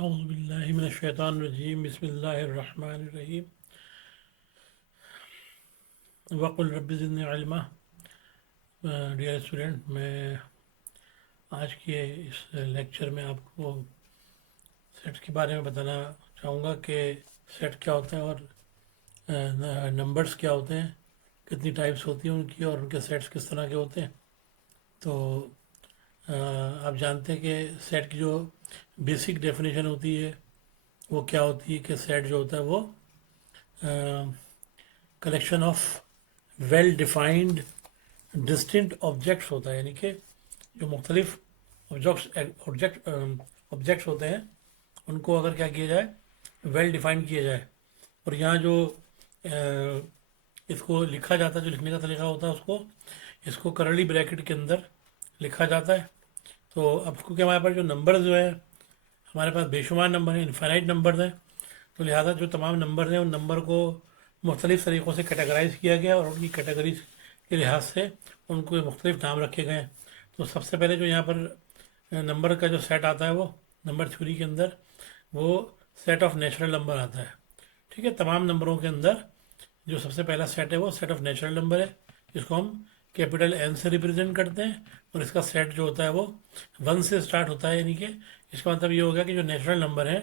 औज़ुबिल्लाहिमिनश्शैतानिर्रजीम बिस्मिल्लाहिर्रहमानिर्रहीम वक़ुल rabbi ज़िदनी इल्मा। Dear student, मैं आज के इस लेक्चर में आपको सेट्स के बारे में बताना चाहूँगा कि सेट क्या होता है और नंबर्स क्या होते हैं, कितनी टाइप्स होती हैं उनकी और उनके सेट्स किस तरह के होते हैं। तो आप जानते हैं कि सेट की जो बेसिक डेफिनेशन होती है वो क्या होती है कि सेट जो होता है वो collection of well defined distinct objects होता है, यानी कि जो मुख्तलिफ ऑब्जेक्ट्स होते हैं उनको अगर क्या किया जाए, वेल डिफाइंड किया जाए। और यहाँ जो इसको लिखा जाता है, जो लिखने का तरीका होता है उसको इसको करली ब्रैकेट के अंदर लिखा जाता है। तो अब उसको क्या, हमारे पास जो नंबर जो है, हमारे पास बेशुमार नंबर हैं, इनफाइनाइट नंबर हैं। तो लिहाजा जो तमाम नंबर हैं उन नंबर को मुख्तलिफ़ तरीक़ों से कैटेगराइज किया गया और उनकी कैटेगरीज के लिहाज से उनको मुख्तलिफ नाम रखे गए हैं। तो सबसे पहले जो यहाँ पर नंबर का जो सेट आता है वो नंबर थ्योरी के अंदर वो सेट ऑफ नेचुरल नंबर आता है। ठीक है, तमाम नंबरों के अंदर जो सबसे पहला सेट है वो सेट ऑफ नेचुरल नंबर है, जिसको हम कैपिटल एन से रिप्रेजेंट करते हैं। और इसका सेट जो होता है वो वन से स्टार्ट होता है, यानी कि इसका मतलब ये हो गया कि जो नेचुरल नंबर है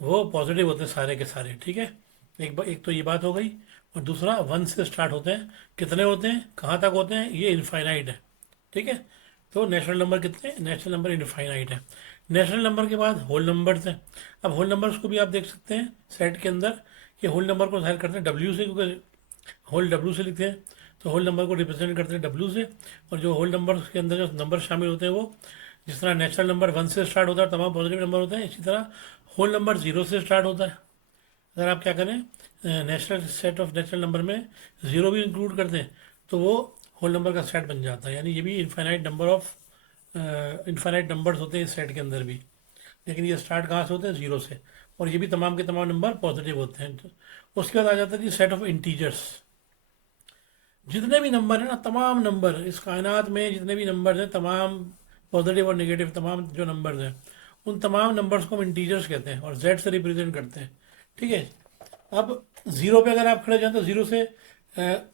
वो पॉजिटिव होते हैं सारे के सारे। ठीक है, एक तो ये बात हो गई। और दूसरा, वन से स्टार्ट होते हैं। कितने होते हैं, कहाँ तक होते हैं, ये इनफाइनाइट है। ठीक है, तो नेचुरल नंबर कितने, नेचुरल नंबर इनफाइनाइट है। नेचुरल नंबर के बाद होल नंबर्स हैं। अब होल नंबर्स को भी आप देख सकते हैं सेट के अंदर कि होल नंबर को जाहिर करते हैं डब्ल्यू से, क्योंकि होल डब्ल्यू से लिखते हैं तो होल नंबर को रिप्रेजेंट करते हैं डब्ल्यू से। और जो होल नंबर के अंदर जो नंबर शामिल होते हैं वो, जिस तरह नेचुरल नंबर वन से स्टार्ट होता है, तमाम पॉजिटिव नंबर होते हैं, इसी तरह होल नंबर जीरो से स्टार्ट होता है। अगर आप क्या करें, natural set of natural number में ज़ीरो भी इंक्लूड कर दें तो वो होल नंबर का सेट बन जाता है। यानी ये भी इनफाइनाइट नंबर्स होते हैं इस सेट के अंदर भी, लेकिन ये स्टार्ट कहाँ से होते हैं, ज़ीरो से। और ये भी तमाम के तमाम नंबर पॉजिटिव होते हैं। तो उसके बाद आ जाता है जी सेट ऑफ इंटीजर्स। जितने भी नंबर हैं ना, तमाम नंबर इस कायनात में जितने भी नंबर हैं, तमाम पॉजिटिव और नेगेटिव तमाम जो नंबर्स हैं, उन तमाम नंबर्स को हम इंटीजर्स कहते हैं और जेड से रिप्रेजेंट करते हैं। ठीक है, अब ज़ीरो पे अगर आप खड़े जाएं तो ज़ीरो से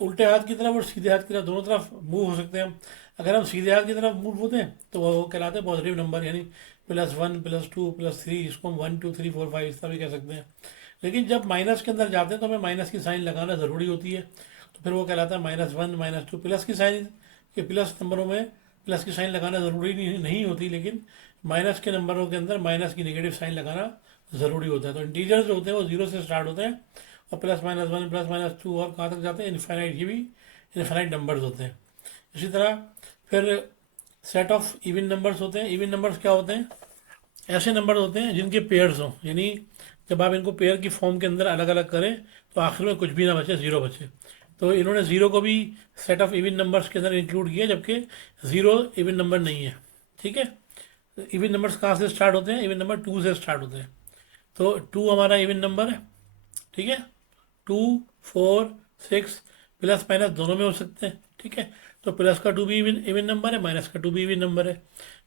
उल्टे हाथ की तरफ और सीधे हाथ की तरफ दोनों तरफ मूव हो सकते हैं हम। अगर हम सीधे हाथ की तरफ मूव होते हैं तो वो कहलाते हैं पॉजिटिव नंबर, यानी plus one plus two plus three, इसको हम one two three four five इस तरह भी कह सकते हैं। लेकिन जब माइनस के अंदर जाते हैं तो हमें माइनस की साइन लगाना ज़रूरी होती है। तो फिर वो कहलाता है minus one minus two. Plus की साइन के प्लस नंबरों में प्लस की साइन लगाना ज़रूरी नहीं होती, लेकिन माइनस के नंबरों के अंदर माइनस की नेगेटिव साइन लगाना ज़रूरी होता है। तो इंटीजर्स जो होते हैं वो जीरो से स्टार्ट होते हैं और plus minus one plus minus two और कहाँ तक जाते हैं, इनफाइनाइट। ये भी इनफाइनाइट नंबर्स होते हैं। इसी तरह फिर सेट ऑफ इवन नंबर्स होते हैं। इवन नंबर्स क्या होते हैं, ऐसे नंबर होते हैं जिनके पेयर्स हों, यानी जब आप इनको पेयर की फॉर्म के अंदर अलग अलग करें तो आखिर में कुछ भी ना बचे, ज़ीरो बचे। तो इन्होंने ज़ीरो को भी सेट ऑफ इवन नंबर्स के अंदर इंक्लूड किया, जबकि ज़ीरो इवन नंबर नहीं है। ठीक है, इवन नंबर्स कहाँ से स्टार्ट होते हैं, इवन नंबर टू से स्टार्ट होते हैं। तो टू हमारा इवन नंबर है। ठीक है, two four six plus minus दोनों में हो सकते हैं। ठीक है, तो प्लस का टू भी इवन इवन नंबर है, माइनस का टू भी इवन नंबर है,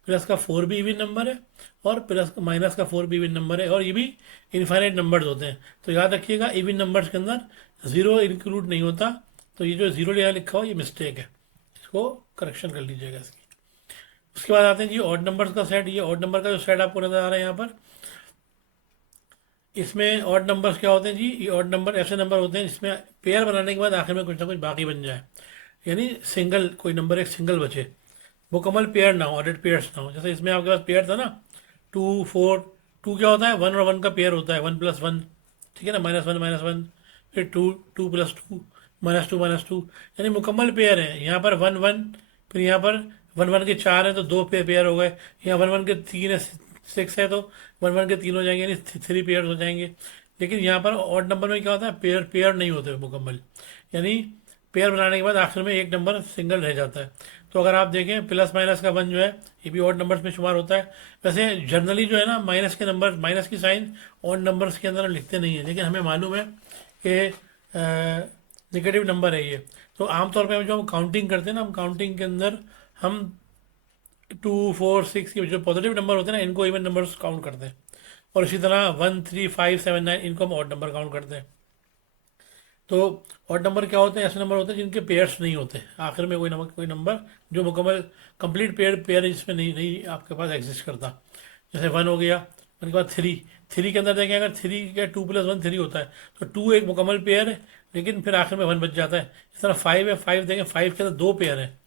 प्लस का फोर भी इवन नंबर है और प्लस माइनस का फोर भी इवन नंबर है, और ये भी इनफाइनाइट नंबर्स होते हैं। तो याद रखिएगा, इवन नंबर्स के अंदर ज़ीरो इंक्लूड नहीं होता। तो ये जो ज़ीरो यहाँ लिखा हो ये मिस्टेक है, इसको करेक्शन कर लीजिएगा इसकी। उसके बाद आते हैं जी ऑड नंबर्स का सेट। ये ऑड नंबर का जो सेट आपको नज़र आ रहा है यहाँ पर, इसमें ऑड नंबर्स क्या होते हैं जी, ये ऑड नंबर ऐसे नंबर होते हैं जिसमें पेयर बनाने के बाद आखिर में कुछ ना कुछ बाकी बन जाए, यानी सिंगल कोई नंबर एक सिंगल बचे, मुकम्मल पेयर ना हो, ऑडेड पेयर्स ना हो। जैसे इसमें आपके पास पेयर था ना, टू फोर, टू क्या होता है, वन और वन का पेयर होता है, वन प्लस वन। ठीक है ना, माइनस वन माइनस वन, फिर two two plus two minus two, यानी मुकम्मल पेयर है। यहाँ पर वन वन, फिर यहाँ पर वन वन के चार हैं तो दो पेयर हो गए, यहाँ वन वन के तीन है, सिक्स है तो वन वन के तीन हो जाएंगे, यानी थ्री पेयर हो जाएंगे। लेकिन यहाँ पर ऑड नंबर में क्या होता है, पेयर पेयर नहीं होते मुकम्मल, यानी पेयर बनाने के बाद आखिर में एक नंबर सिंगल रह जाता है। तो अगर आप देखें प्लस माइनस का वन जो है ये भी ऑड नंबर्स में शुमार होता है। वैसे जनरली जो है ना, माइनस के नंबर, माइनस की साइन ऑड नंबर्स के अंदर हम लिखते नहीं है, लेकिन हमें मालूम है कि नेगेटिव नंबर है ये। तो आमतौर पर जो हम काउंटिंग करते हैं ना, हम काउंटिंग के अंदर हम टू फोर सिक्स के जो पॉजिटिव नंबर होते हैं ना, इनको इवन नंबर्स काउंट करते हैं। और इसी तरह 1 3 5 7 9 इनको हम ऑड नंबर काउंट करते हैं। तो ऑड नंबर क्या होते हैं? ऐसे नंबर होते हैं जिनके पेयर्स नहीं होते, आखिर में कोई नंबर जो मुकम्मल कंप्लीट पेयर पेयर इसमें नहीं नहीं आपके पास एग्जिस्ट करता। जैसे 1 हो गया, 1 के बाद 3, 3 के अंदर देखें अगर 3 का 2 + 1 3 होता है, तो 2 एक मुकम्मल पेयर है, लेकिन फिर आखिर में 1 बच जाता है। इस तरह 5 है, 5 देखें 5 के अंदर 2 पेयर है,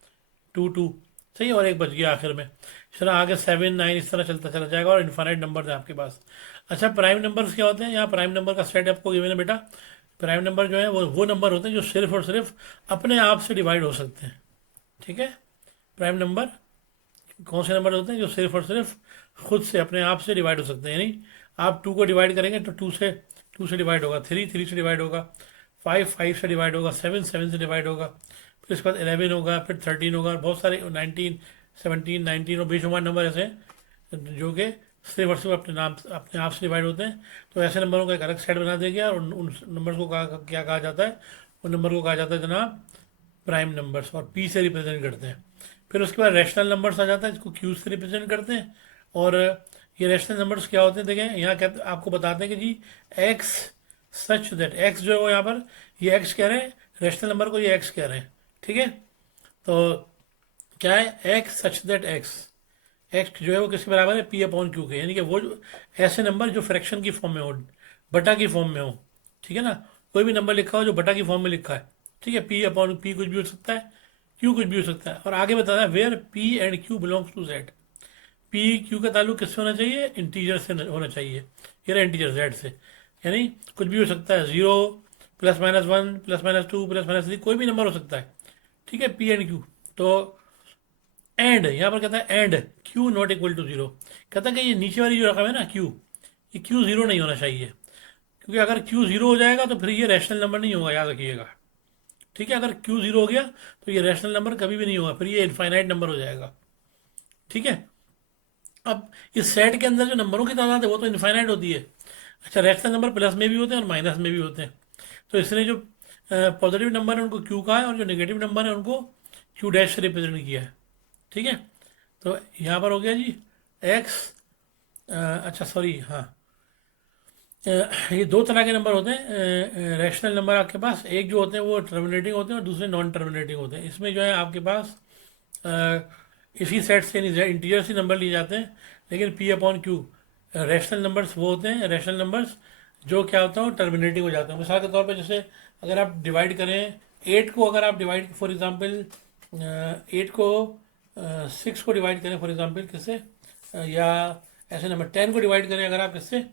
2 2 सही, और एक बच गया आखिर में। इस तरह आगे 7 9 इस तरह चलता चला जाएगा, और इन्फानाइट नंबर है आपके पास। अच्छा, प्राइम नंबर्स क्या होते हैं? यहाँ प्राइम नंबर का सेट आपको गिवन है बेटा। प्राइम नंबर जो है वो नंबर होते हैं जो सिर्फ और सिर्फ अपने आप से डिवाइड हो सकते हैं। ठीक है, प्राइम नंबर कौन से नंबर होते हैं? जो सिर्फ और सिर्फ खुद से अपने आप से डिवाइड हो सकते हैं। यानी आप 2 को डिवाइड करेंगे तो 2 से डिवाइड होगा, 3 से डिवाइड होगा, 5 से डिवाइड होगा, 7 से डिवाइड होगा, फिर उसके बाद 11 होगा, फिर 13 होगा, और बहुत सारे 19 17 19 और बेशुमार नंबर ऐसे हैं जो कि सिर्फ और सिर्फ अपने आप से डिवाइड होते हैं। तो ऐसे नंबरों का एक अलग सेट बना देंगे, और उन नंबर को क्या कहा जाता है? उन नंबर को कहा जाता है जनाब प्राइम नंबर्स, और पी से रिप्रेजेंट करते हैं। फिर उसके बाद रैशनल नंबर्स आ जाता है, जिसको क्यू से रिप्रेजेंट करते हैं। और ये रैशनल नंबर्स क्या होते हैं? देखें यहाँ क्या आपको बताते हैं कि जी एक्स सच दैट, एक्स जो है वो यहाँ पर ये एक्स कह रहे हैं, रैशनल नंबर को ये एक्स कह रहे हैं। ठीक है, तो क्या है? X such that x, x जो है वो किसके बराबर है? पी अपॉन क्यू के, यानी कि वो ऐसे नंबर जो फ्रैक्शन की फॉर्म में हो, बटा की फॉर्म में हो। ठीक है ना, कोई भी नंबर लिखा हो जो बटा की फॉर्म में लिखा है। ठीक है, पी अपॉन पी कुछ भी हो सकता है, क्यू कुछ भी हो सकता है। और आगे बताना है where P and Q belongs to Z, P Q का ताल्लुक किससे होना चाहिए? इंटीजर से होना चाहिए, ये रहा इंटीजर जेड से। यानी कुछ भी हो सकता है, 0 +-1 +-2 +-3, कोई भी नंबर हो सकता है। ठीक है, पी एंड क्यू। तो एंड यहाँ पर कहता है and Q not equal to 0, कहता है कि ये नीचे वाली जो रकम है ना क्यू, ये क्यू 0 नहीं होना चाहिए, क्योंकि अगर क्यू 0 हो जाएगा तो फिर ये रैशनल नंबर नहीं होगा, याद रखिएगा। ठीक है, अगर क्यू 0 हो गया तो ये रैशनल नंबर कभी भी नहीं होगा, फिर ये इनफाइनाइट नंबर हो जाएगा। ठीक है, अब इस सेट के अंदर जो नंबरों की तादाद है वो तो इनफाइनाइट होती है। अच्छा, रैशनल नंबर प्लस में भी होते हैं और माइनस में भी होते हैं। तो इसलिए जो पॉजिटिव नंबर है उनको क्यू कहा है, और जो नेगेटिव नंबर है उनको क्यू डैश से रिप्रेजेंट किया है। ठीक है, तो यहाँ पर हो गया जी एक्स। अच्छा सॉरी, हाँ, ये दो तरह के नंबर होते हैं रैशनल नंबर आपके पास, एक जो होते हैं वो टर्मिनेटिंग होते हैं और दूसरे नॉन टर्मिनेटिंग होते हैं। इसमें जो है आपके पास इसी सेट से इंटीजर से नंबर लिए जाते हैं, लेकिन P upon Q rational numbers वो होते हैं, रैशनल नंबर्स जो क्या होता है टर्मिनेटिंग हो जाते हैं। मिसाल के तौर पे जैसे अगर आप डिवाइड करें 8 को, अगर आप डिवाइड फॉर एग्जांपल 8 को 6 को डिवाइड करें फॉर एग्जांपल किससे, या ऐसे नंबर 10 को डिवाइड करें अगर आप किससे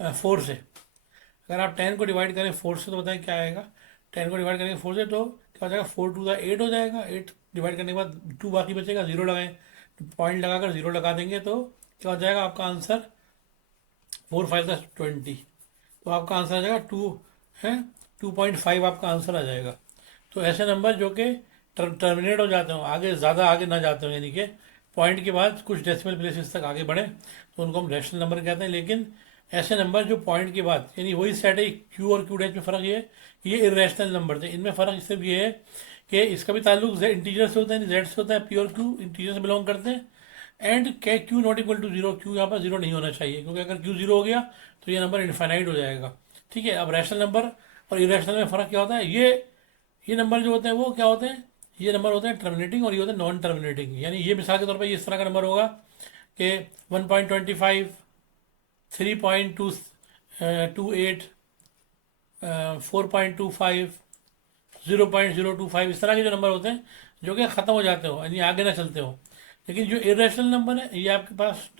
4 से, अगर आप 10 को डिवाइड करें 4 से तो बताएं क्या आएगा? 10 को डिवाइड करेंगे 4 से तो क्या हो जाएगा? 4 2 8 हो जाएगा, 8 डिवाइड करने के बाद 2 बाकी बचेगा, 0 लगाएं, पॉइंट लगाकर 0 लगा देंगे तो क्या हो जाएगा आपका आंसर? 4 5 20, तो आपका आंसर आ जाएगा 2 है, 2.5 आपका आंसर आ जाएगा। तो ऐसे नंबर जो कि टर्मिनेट हो जाते हो, आगे ज़्यादा आगे ना जाते हो, यानी कि पॉइंट के बाद कुछ डेसिमल प्लेसेस तक आगे बढ़े, तो उनको हम रैशनल नंबर कहते हैं। लेकिन ऐसे नंबर जो पॉइंट के बाद, यानी वही सेट है, क्यू और क्यू डैश में फ़र्क ये है, ये इरेशनल नंबर थे। इनमें फ़र्क सिर्फ ये है कि इसका भी ताल्लुक इंटीजर से होता है, जेड से होता है, पी और क्यू इंटीजर से बिलोंग करते हैं। एंड के क्यू नॉट इक्वल टू 0, क्यू यहाँ पर 0 नहीं होना चाहिए, क्योंकि अगर क्यू 0 हो गया तो ये नंबर इनफाइनाइट हो जाएगा। ठीक है, अब रैशनल नंबर और इरेशनल में फ़र्क क्या होता है? ये नंबर जो होते हैं वो क्या होते हैं? ये नंबर होते हैं टर्मिनेटिंग, और ये होते हैं नॉन टर्मिनेटिंग। यानी ये मिसाल के तौर पर इस तरह का नंबर होगा कि 1.25, 3.28, 4.25, 0.025, इस तरह के जो नंबर होते हैं जो कि ख़त्म हो जाते हो, यानी आगे ना चलते हो। लेकिन जो इरेशनल नंबर है ये आपके पास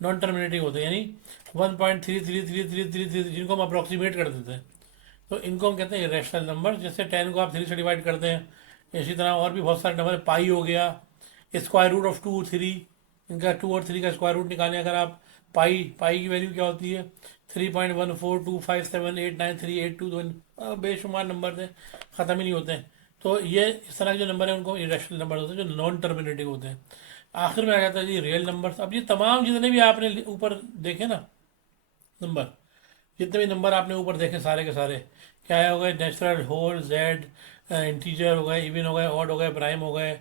नॉन टर्मिनेटिंग होते हैं, यानी 1.333333 जिनको हम अप्रॉक्सीमेट कर देते हैं, तो इनको हम कहते हैं इरेशनल नंबर। जैसे 10 को आप 3 से डिवाइड करते हैं, इसी तरह और भी बहुत सारे नंबर, पाई हो गया, स्क्वायर रूट ऑफ 2 3, इनका 2 और 3 का स्क्वायर रूट निकालें अगर आप, पाई पाई की वैल्यू क्या होती है? 3.1425789382, बेशुमार नंबर थे, ख़त्म ही नहीं होते हैं। तो ये इस तरह के जो नंबर हैं उनको इरेशनल नंबर होते हैं, जो नॉन टर्मिनेटिंग होते हैं। आखिर में आ जाता है जी रियल नंबर्स। अब ये तमाम जितने भी आपने ऊपर देखे ना नंबर, जितने भी नंबर आपने ऊपर देखे सारे के सारे, क्या है? हो गए नेचुरल, होल, जेड, इंटीजर हो गए, इवन हो गए, ऑड हो गए, प्राइम हो गए,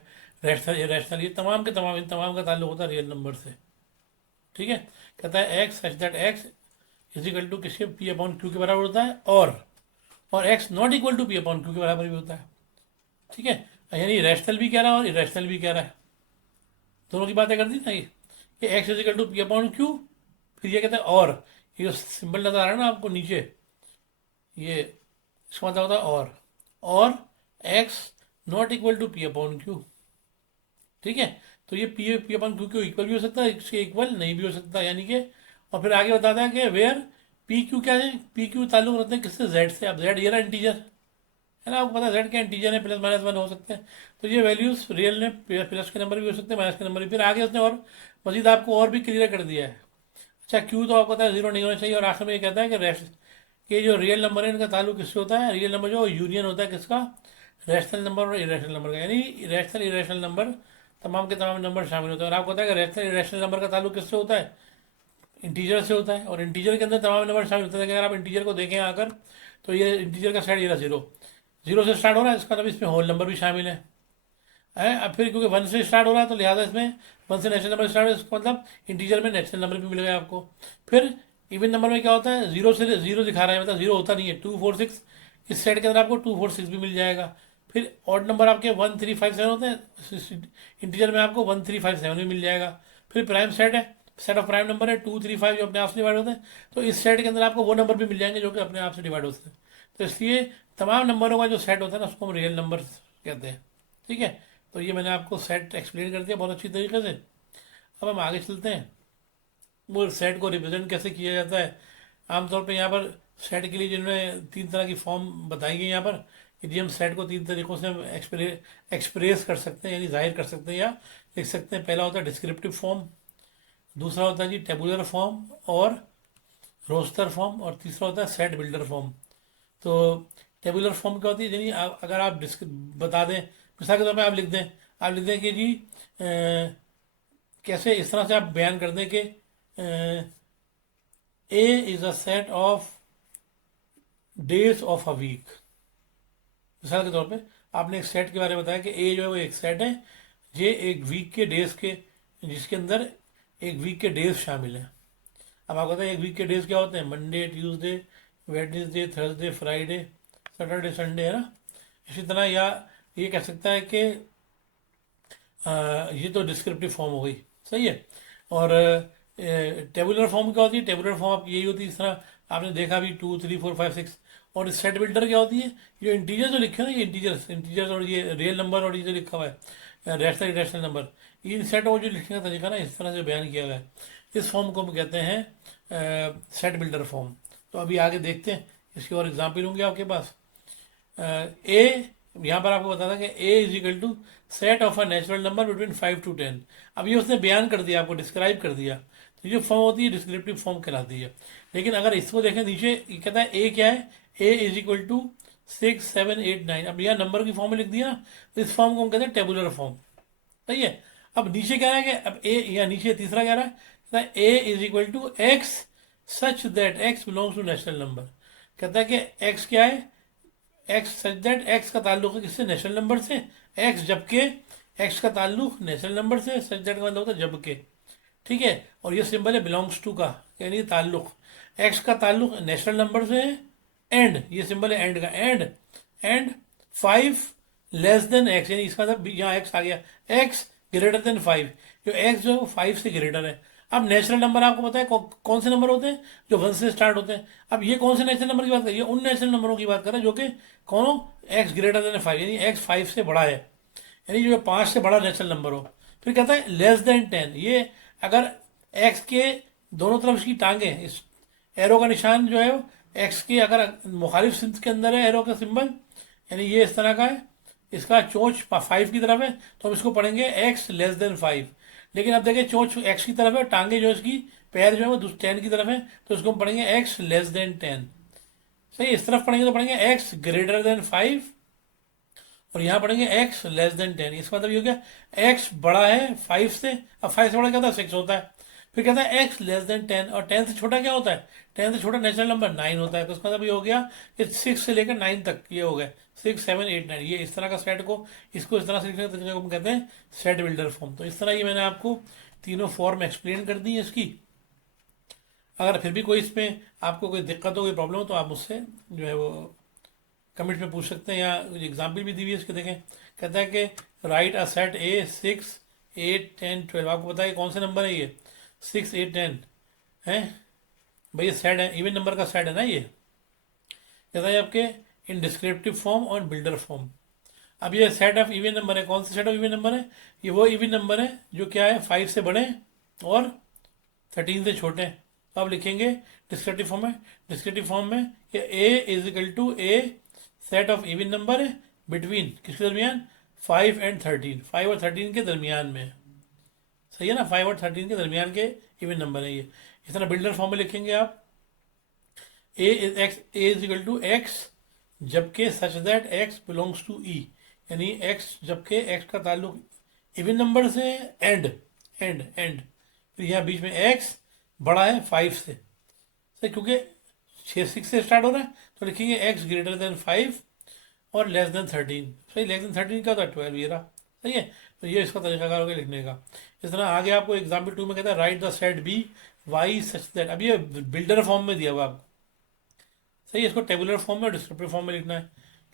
रैशनल, इरेशनल, ये तमाम के तमाम, इन तमाम का ताल्लुक होता है रियल नंबर से। ठीक है, कहता है X such that X is equal to किसके पी अपॉन क्यू के बराबर होता है, और X not equal to P upon Q के बराबर भी होता है। ठीक है, यानी रैशनल भी कह रहा है और इरेशनल भी कह रहा है, दोनों की बातें कर दी ना ये X is equal to P upon Q, फिर ये कहता है और, ये जो सिंबल नजर आ रहा है ना आपको नीचे, ये इसका मतलब होता है और X not equal to P upon Q. ठीक है, तो ये P upon Q Q equal भी हो सकता है, इसके इक्वल नहीं भी हो सकता, यानी कि, और फिर आगे बताता है कि वेयर पी क्यू क्या है, पी क्यू ताल्लुक रखते हैं किससे, जेड से। अब जेड ये रहा इंटीजर है ना, आपको पता है जेड क्या इंटीजर है, प्लस माइनस वन हो सकते हैं, तो ये वैल्यूज रियल में प्लस के नंबर भी हो सकते हैं, माइनस के नंबर भी। फिर आगे उसने और मजीद आपको और भी क्लियर कर दिया है। अच्छा, क्यू तो आपको पता है जीरो नहीं होना चाहिए, और आखिर में ये कहता है कि ये जो रियल नंबर है इनका ताल्लुक किससे होता है, रियल नंबर जो यूनियन होता है किसका, रैशनल नंबर और इरेशनल नंबर का, यानी रैशनल इरेशनल नंबर तमाम के तमाम नंबर शामिल होते हैं। और आपको पता है कि रैशनल इरेशनल नंबर का ताल्लुक किससे होता है, इंटीजर से होता है, और इंटीजर के अंदर तमाम नंबर शामिल होते हैं। अगर आप इंटीजर को देखें आकर, तो ये इंटीजर का सेट ये रहा जीरो, जीरो से स्टार्ट हो रहा है, इसका मतलब इसमें होल नंबर भी शामिल है। अब फिर क्योंकि वन से स्टार्ट हो रहा है तो लिहाजा इसमें वन से नेचुरल नंबर स्टार्ट है, इसका मतलब इंटीजर में नेचुरल नंबर भी मिल गया आपको। फिर इवन नंबर में क्या होता है, जीरो से जीरो दिखा रहा है, मतलब जीरो होता नहीं है, 2 4 6, इस सेट के अंदर आपको 2 4 6 भी मिल जाएगा। फिर ऑड नंबर आपके 1 3 5 7 होते हैं, इंटीजर में आपको 1 3 5 7 भी मिल जाएगा। फिर प्राइम सेट है, सेट ऑफ प्राइम नंबर है 2 3 5 जो अपने आप से डिवाइड होते हैं, तो इस सेट के अंदर आपको वो नंबर भी मिल जाएंगे जो कि अपने आप से डिवाइड होते हैं। तो इसलिए तमाम नंबरों का जो सेट होता है ना उसको हम रियल नंबर कहते हैं। ठीक है, तो ये मैंने आपको सेट एक्सप्लेन कर दिया बहुत अच्छी तरीके से। अब हम आगे चलते हैं, वो सेट को रिप्रेजेंट कैसे किया जाता है। आमतौर पे यहाँ पर सेट के लिए जिन्होंने तीन तरह की फॉर्म बताई गई यहाँ पर, कि जी हम सेट को तीन तरीक़ों से हम एक्सप्रेस कर सकते हैं, यानी जाहिर कर सकते हैं या लिख सकते हैं। पहला होता है डिस्क्रिप्टिव फॉर्म, दूसरा होता है जी टेबुलर फॉर्म और रोस्टर फॉर्म, और तीसरा होता है सेट बिल्डर फॉर्म। तो टेबुलर फॉर्म क्या होती है, यानी अगर आप बता दें, मिसाल के तौर पर आप लिख दें कि जी कैसे इस तरह से आप बयान कर दें कि A is a set of days of a week. मिसाल के तौर पे आपने एक सेट के बारे में बताया कि ए जो है वो एक सेट है, ये एक वीक के डेज के, जिसके अंदर एक वीक के डेज शामिल हैं। अब आपको पता है एक वीक के डेज क्या होते हैं, Monday Tuesday Wednesday Thursday Friday Saturday Sunday, है ना। इसी तरह या ये कह सकता है कि ये तो डिस्क्रिप्टिव फॉर्म हो गई, सही है। और टेबुलर फॉर्म क्या होती है, टेबुलर फॉर्म आपकी यही होती है, इस तरह आपने देखा भी 2 3 4 5 6। और सेट बिल्डर क्या होती है, जो इंटीजर जो लिखे हैं ना, ये इंटीजर्स और ये रियल नंबर और ये जो लिखा हुआ है रैशनल इरेशनल नंबर, इन सेट और जो लिखने का तरीका ना इस तरह से बयान किया गया है, इस फॉर्म को हम कहते हैं सेट बिल्डर फॉर्म। तो अभी आगे देखते हैं, इसके और एग्जाम्पल होंगे आपके पास। ए, यहाँ पर आपको बता था कि A is equal to set of a natural number between 5 to 10। अब ये उसने बयान कर दिया, आपको डिस्क्राइब कर दिया, तो ये फॉर्म होती है डिस्क्रिप्टिव फॉर्म कहलाती है। लेकिन अगर इसको देखें नीचे, ये कहता है ए क्या है, ए इज इक्वल टू 6 7 8 9। अब यहाँ नंबर की फॉर्म में लिख दिया ना, तो इस फॉर्म को हम कहते हैं टेबुलर फॉर्म, सही है। अब नीचे क्या है कि अब ए, या नीचे तीसरा क्या रहा है, A is equal to X such that X belongs to natural number. कहता है कि एक्स क्या है, एक्स सच दैट एक्स का ताल्लुक है किससे, नेचुरल नंबर से। एक्स जबकि एक्स का ताल्लुक नेचुरल नंबर से, सच दैट का मतलब होता है जबकि। ठीक है, और ये सिंबल है बिलोंग्स टू का, यानी ताल्लुक, एक्स का ताल्लुक नेचुरल नंबर से है। एंड ये सिंबल है एंड का, एंड 5 लेस देन एक्स, यानी इसका मतलब यहाँ एक्स आ गया, एक्स ग्रेटर देन 5, जो एक्स जो है वो 5 से ग्रेटर है। अब नेचुरल नंबर आपको पता है कौन से नंबर होते हैं, जो 1 से स्टार्ट होते हैं। अब ये कौन से नेचुरल नंबर की बात कर रही है, उन नेचुरल नंबरों की बात कर रहे हैं जो कि कौन, एक्स ग्रेटर देन 5, यानी एक्स 5 से बड़ा है, यानी जो 5 से बड़ा नेचुरल नंबर हो। फिर कहता है लेस देन 10, ये अगर एक्स के दोनों तरफ इसकी टांगे, इस एरो का निशान जो है एक्स के अगर मुखालिफ सिंध के अंदर है एरो का सिंबल, यानी ये इस तरह का है, इसका चोंच 5 की तरफ है, तो हम इसको पढ़ेंगे एक्स लेस देन 5। लेकिन अब देखिए चोंच एक्स की तरफ है, टांगे जो इसकी पैर जो है वो 10 की तरफ है, तो इसको हम पढ़ेंगे एक्स लेस देन 10। सही, इस तरफ पढ़ेंगे तो पढ़ेंगे एक्स ग्रेटर देन 5, और यहाँ पढ़ेंगे एक्स लेस देन 10। इसका मतलब ये हो गया एक्स बड़ा है 5 से, अब 5 से बड़ा क्या होता है, 6 होता है। फिर कहता है एक्स लेस देन 10, और 10 से छोटा क्या होता है, 10 से छोटा नेचुरल नंबर 9 होता है। तो इसका मतलब ये हो गया कि 6 से लेकर 9 तक ये हो गए 6 7 8 9, ये इस तरह का सेट को, इसको इस तरह से लिखने का तरीके को हम कहते हैं सेट बिल्डर फॉर्म। तो इस तरह ये मैंने आपको तीनों फॉर्म एक्सप्लेन कर दी है इसकी। अगर फिर भी कोई इसमें आपको कोई दिक्कत हो, कोई प्रॉब्लम हो, तो आप मुझसे जो है वो कमेंट में पूछ सकते हैं, या एग्जाम्पल भी दी हुई है इसके, देखें। कहता है कि राइट अ सेट ए 6, 8, 10, 12। आपको पता है कौन से नंबर है ये? 6, 8, 10 है भाई, ये सेट है, इवन नंबर का सेट है ना ये। कहता है आपके इन डिस्क्रिप्टिव फॉर्म और बिल्डर फॉर्म। अब ये सेट ऑफ इवन नंबर है, कौन सा सेट ऑफ इवन नंबर है? ये वो इवन नंबर है जो क्या है, 5 से बड़े और 13 से छोटे हैं। तो आप लिखेंगे डिस्क्रिप्टिव फॉर्म में, डिस्क्रिप्टिव फॉर्म में ये A is equal to a set of even number है बिटवीन किसके दरमियान? 5 और 13, 5 और 13 के दरमियान में। सही है ना, 5 और 13 के दरमियान के इवन नंबर है ये। इस तरह बिल्डर फॉर्म में लिखेंगे आप A is equal to X जबकि such that X belongs to E, यानी एक्स जबकि एक्स का ताल्लुक इवन नंबर से एंड एंड फिर यहाँ बीच में एक्स बड़ा है 5 से। सही, क्योंकि 6 से स्टार्ट हो रहा है, तो लिखेंगे एक्स ग्रेटर देन 5 और लेस देन 13। सही, लेस देन 13 का था 12 ये रहा। सही है, तो ये इसका तरीकाकार हो गया लिखने का। इस तरह आगे आपको एग्जाम्पल 2 में कहता है write the set B y such that. अब ये बिल्डर फॉर्म में दिया हुआ आपको। सही है, इसको टेबुलर फॉर्म में और डिस्क्रिप्टिव फॉर्म में लिखना है।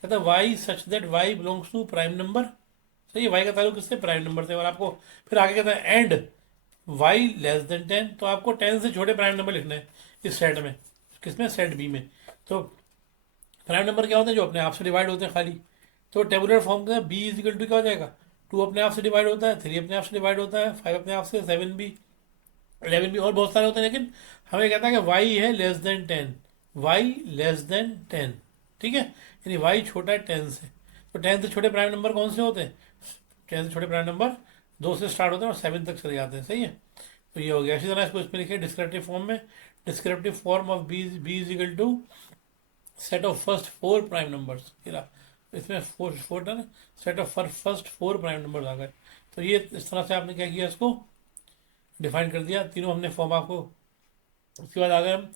कहता है y such that y belongs to prime number. सही है, वाई का ताल्लुक किससे? प्राइम नंबर से। और आपको फिर आगे कहता है एंड वाई लेस देन 10, तो आपको 10 से छोटे प्राइम नंबर लिखने हैं इस सेट में। किसमें? सेट बी में। तो प्राइम नंबर क्या होते हैं? जो अपने आप से डिवाइड होते हैं खाली। तो टेबुलर फॉर्म का बी इज इक्वल टू क्या हो जाएगा? 2 अपने आप से डिवाइड होता है, 3 अपने आप से डिवाइड होता है, 5 अपने आप से, 7 भी, 11 भी, और बहुत सारे होते हैं। लेकिन हमें कहता है कि वाई है less than 10, y less than 10। ठीक है, यानी वाई छोटा है 10 से। तो 10 से छोटे प्राइम नंबर कौन से होते हैं? 10 से छोटे प्राइम नंबर 2 से स्टार्ट होते हैं और 7 तक चले जाते हैं। सही है, तो ये हो गया। इसी तरह इसको इसमें लिखे डिस्क्रिप्टिव फॉर्म में, descriptive form of B is equal to set of first 4 prime numbers. इसमें फोर था ना, set of first 4 prime numbers आ गए। तो ये इस तरह से आपने क्या किया, इसको डिफाइन कर दिया। तीनों हमने फॉर्म आपको। उसके बाद आ गए हम